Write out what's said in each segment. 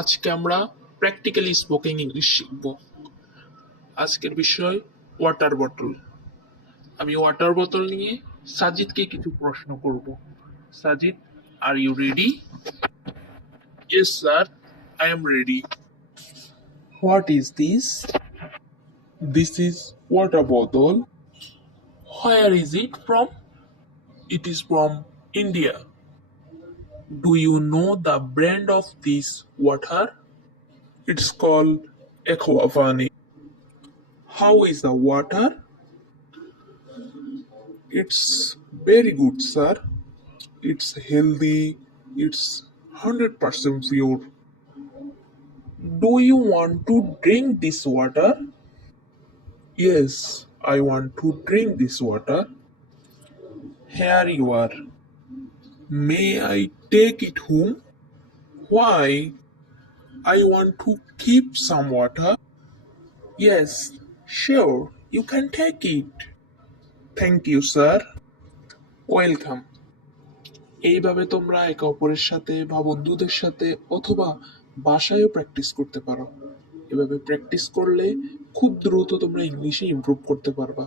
আজকে আমরা practically spoken English শিখব। আজকের বিষয় ওয়াটার বটল। আমি ওয়াটার বোতল নিয়ে সাজিদকে কিছু প্রশ্ন করব। Sajid, are you ready? Yes sir, I am ready. What is this? This is water বোতল। Where is it from? It is from India. Do you know the brand of this water? It's called Aquafani. How is the water? It's very good, sir. It's healthy. It's 100% pure. Do you want to drink this water? Yes, I want to drink this water. Here you are. May I take it home? Why? I want to keep some water. Yes, sure, you can take it. Thank you, sir. Welcome. এইভাবে তোমরা একে অপরের সাথে বা বন্ধুদের সাথে অথবা বাসায়ও প্র্যাকটিস করতে পারো। এভাবে প্র্যাকটিস করলে খুব দ্রুত তোমরা ইংলিশে ইমপ্রুভ করতে পারবা।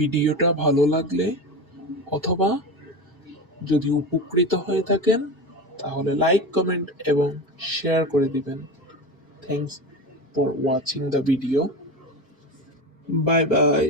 ভিডিওটা ভালো লাগলে অথবা যদি উপকৃত হয়ে থাকেন তাহলে লাইক, কমেন্ট এবং শেয়ার করে দিবেন। Thanks for watching the video. Bye bye.